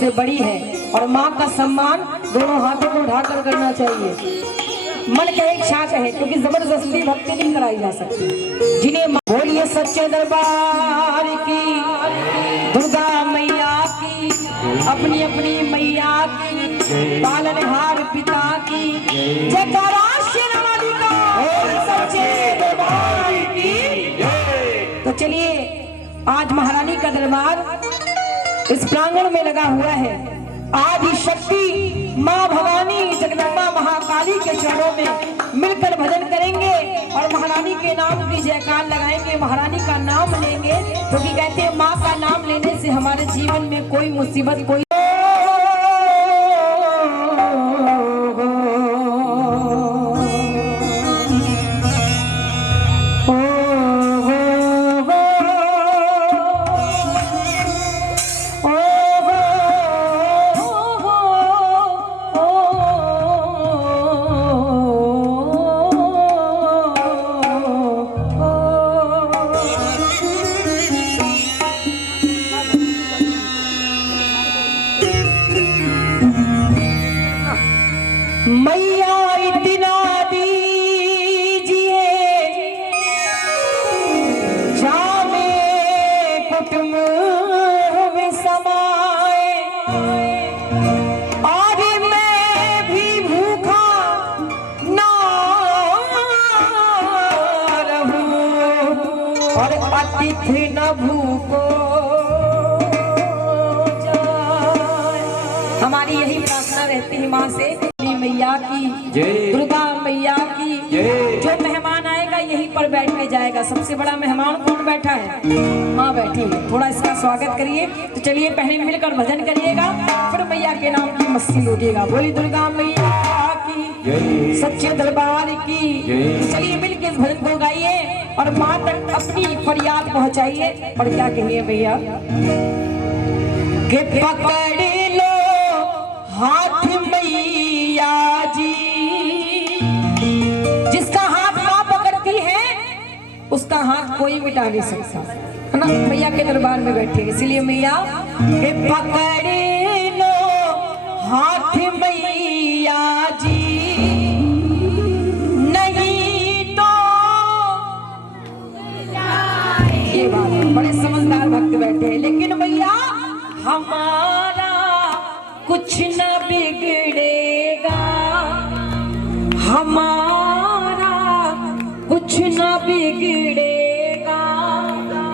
उससे बड़ी है और माँ का सम्मान दोनों हाथों को उठाकर करना चाहिए। मन कहे इच्छा कहे, क्योंकि जबरदस्ती भक्ति नहीं कराई जा सकती। जिन्हें बोलिए सच्चे दरबार की, दुर्गा मैया की, अपनी अपनी मैया की, पालनहार पिता की, जयकारा शेरावाली का, सच्चे दरबार की। तो चलिए, आज महारानी का दरबार इस प्रांगण में लगा हुआ है। आदि शक्ति माँ भवानी जगदम्बा महाकाली के चरणों में मिलकर भजन करेंगे और महारानी के नाम की जयकार लगाएंगे, महारानी का नाम लेंगे, क्योंकि कहते हैं माँ का नाम लेने से हमारे जीवन में कोई मुसीबत कोई मैया इतना दीजिए जामे कुटुंब में समाए, और मैं भी भूखा ना रहूं और अतिथि न भूखो जाए। हमारी यही प्रार्थना रहती है माँ से, मैया की, दुर्गा मैया की। जो मेहमान आएगा यहीं पर बैठ के जाएगा। सबसे बड़ा मेहमान कौन बैठा है? माँ बैठी है। थोड़ा इसका स्वागत करिए। तो चलिए पहले मिलकर भजन करिएगा, फिर मैया के नाम की मस्ती लूटिएगा। बोली दुर्गा मैया की, सच्चे दरबार की। तो चलिए मिलकर इस भजन को गाइए और माँ तक अपनी फरियाद पहुँचाइए। और क्या कहिए भैया कि पकड़ लो हाथ मैया जी, जिसका हाथ माँ पकड़ती है उसका हाथ कोई मिटा नहीं सकता, है ना। मैया के दरबार में बैठे, इसीलिए मैया के पकड़ लो हाथ मैया जी, नहीं तो ये बात है। बड़े समझदार भक्त बैठे हैं, लेकिन मैया हमारा कुछ न बिगड़ेगा, हमारा कुछ न बिगड़ेगा,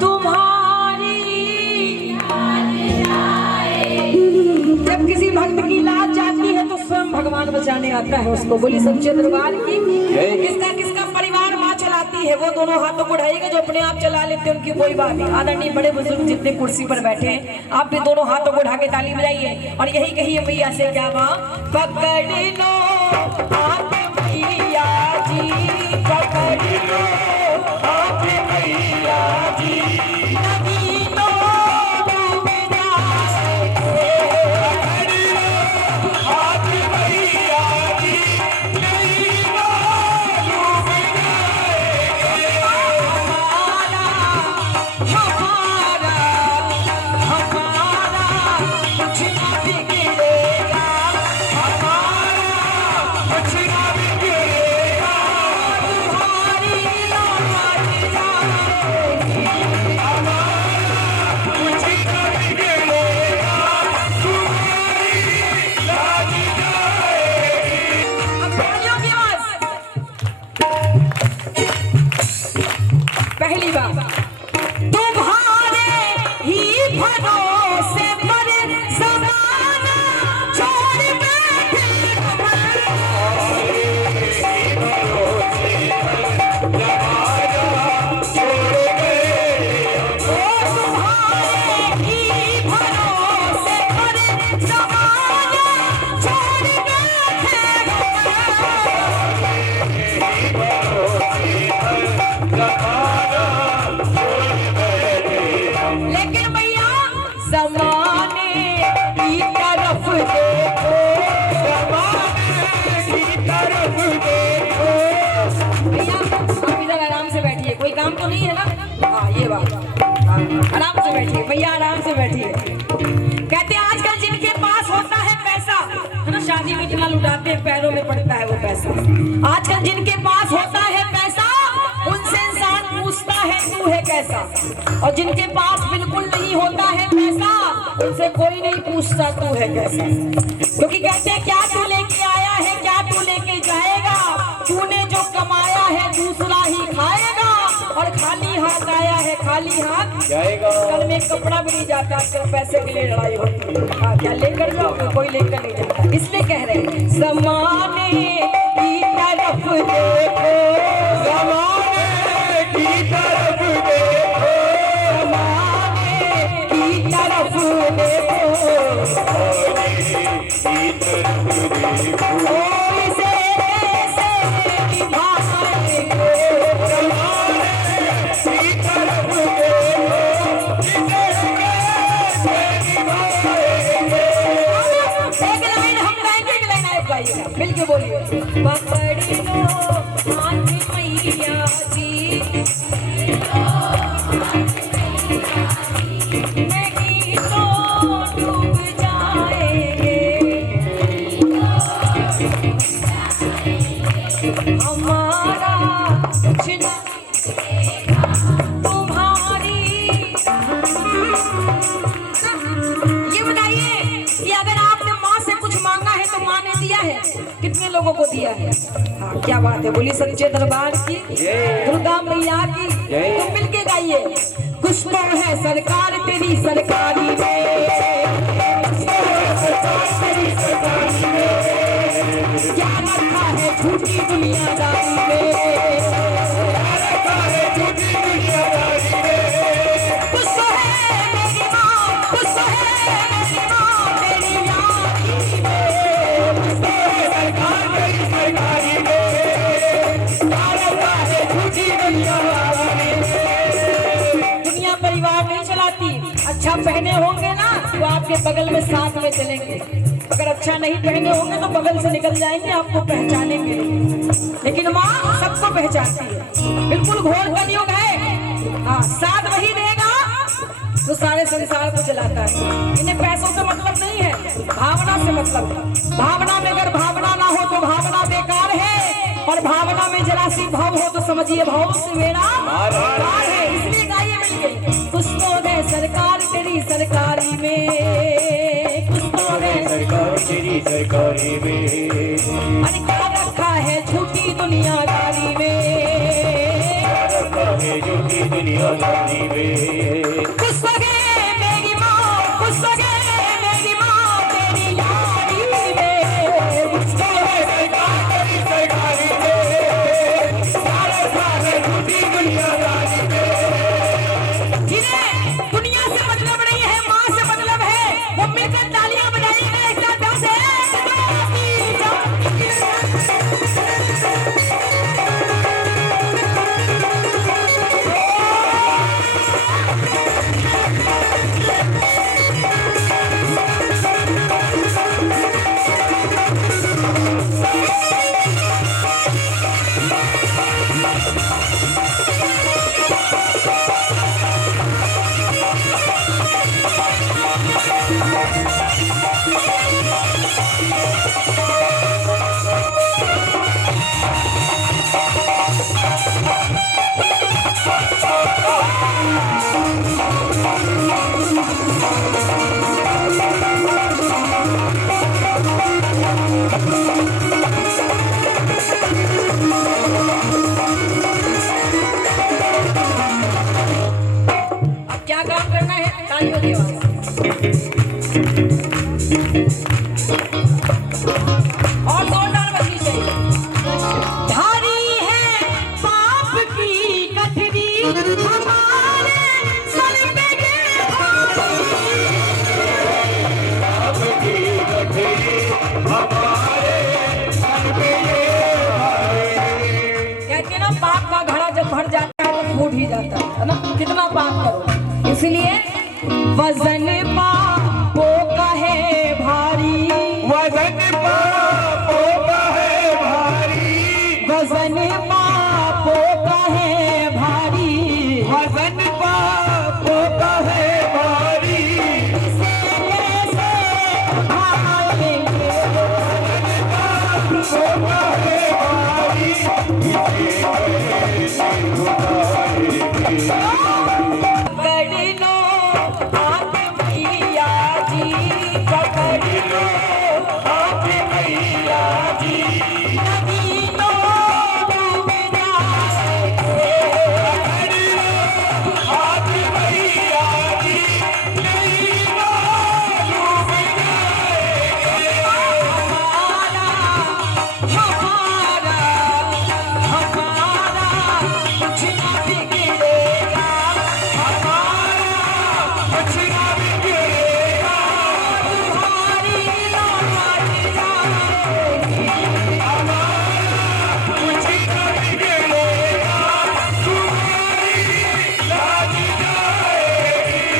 तुम्हारी जब किसी भक्त की लाज जाती है तो स्वयं भगवान बचाने आता है उसको। बोली सच्चे दरबार की। किसका किसका परिवार माँ चलाती है वो दोनों हाथों को उठाइएगा। जो अपने आप चला लेते हैं उनकी कोई बात नहीं। आदरणीय बड़े बुजुर्ग जितने कुर्सी पर बैठे हैं, आप भी दोनों हाथों को उठा के ताली बजाइए और यही कहिए मैया से, क्या माँ पकड़ लो हाथ मैया जी, पकड़ लो हाथ मैया जी, नहीं तो डूब जाएंगे, पकड़ लो हाथ मैया जी, नहीं तो डूब जाएंगे, हमारा हमारा हमारा कुछ न बिगड़ेगा, हमारा कुछ न बिगड़ेगा, तुम्हारी लाज जाएगी, हमारा कुछ न बिगड़ेगा, तुम्हारी लाज जाएगी। अब तालियों की आवाज। पहली बात, तुम्हारे ही भरोसे पर ज़माना छोड़ बैठे तुम्हारे ही भरोसे पर ज़माना छोड़ लेकिन भैया ज़माने की तरफ देखो, ज़माने की तरफ देखो। भैया आप इधर आराम से बैठिए, कोई काम तो नहीं है ना। हाँ ये बात, आराम से बैठिए भैया, आराम से बैठिए। कहते हैं आजकल जिनके जितना लुटाते हैं पैरों में पड़ता है वो पैसा। आजकल जिनके पास होता है पैसा उनसे इंसान पूछता है तू है कैसा, और जिनके पास बिल्कुल नहीं होता है पैसा उनसे कोई नहीं पूछता तू है कैसा। क्योंकि कहते हैं क्या तू लेके आया है, क्या तू लेके जाएगा, तूने जो कमाया है दूसरा ही खाएगा, और खाली हाथ आया है खाली हाथ जाएगा। कल में कपड़ा भी नहीं जाता, आजकल पैसे के लिए लड़ाई होती है। हाँ, क्या लेकर जाओ, कोई लेकर नहीं जाता। इसलिए कह रहे हैं ज़माने की तरफ देखो, ज़माने की तरफ देखो, ज़माने की तरफ देखो, ज़माने की तरफ देखो। मिलके बोलिए पकड़ी लो हाथ मैया जी, नहीं तो डूब जाएंगे, हमारा कुछ ना तुम्हारी। ये बताइए कि अगर आपने माँ से कुछ मांगा है तो माँ ने दिया है? कितने लोगों को दिया है? हाँ, क्या बात है, बोली सच्चे दरबार की, दुर्गा मैया की। तुम मिलके गाइए, कुछ तो है सरकार तेरी सरकारी में, क्या रखा है झूठी दुनियादारी में, कुछ तो है मेरी माँ, कुछ तो है मेरी माँ तेरी यारी में, कुछ तो है सरकार तेरी सरकारी में, क्या रखा है झूठी दुनियादारी में। दुनिया परिवार नहीं चलाती। अच्छा पहने होंगे ना तो आपके बगल में साथ में चलेंगे, अगर अच्छा नहीं पहने होंगे तो बगल से निकल जाएंगे, आपको पहचानेंगे नहीं। लेकिन माँ सबको पहचानती है। बिल्कुल घोर कलयुग है। हाँ, साथ वही देगा तो सारे संसार को चलाता है। इन्हें पैसों से मतलब नहीं है, भावना से मतलब है। भावना में अगर भावना ना हो तो भावना बेकार है, और भावना में जरा सी भाव हो तो समझिए भाव से मेरा पार है। इसलिए गाइए मिलके, कुछ तो है सरकार तेरी सरकारी में, कुछ तो है सरकार तेरी सरकारी में, अरे क्या रखा है झूठी दुनियादारी में, क्या रखा है झूठी दुनियादारी में, कुछ तो है मेरी माँ, कुछ तो है मेरी माँ तेरी यारी में, कुछ तो है सरकार तेरी सरकारी में, क्या रखा है झूठी दुनियादारी में। जिन्हें दुनिया से मतलब नहीं है, माँ से मतलब है, वो मिलकर तालियां बजाएंगे एक साथ प्यार से। कितना पाप करो, इसलिए वजन पापों का है भारी, वजन पापों का है भारी, वजन पापों का है भारी, वजन पापों का है भारी, इसे कैसे भागेंगे, जी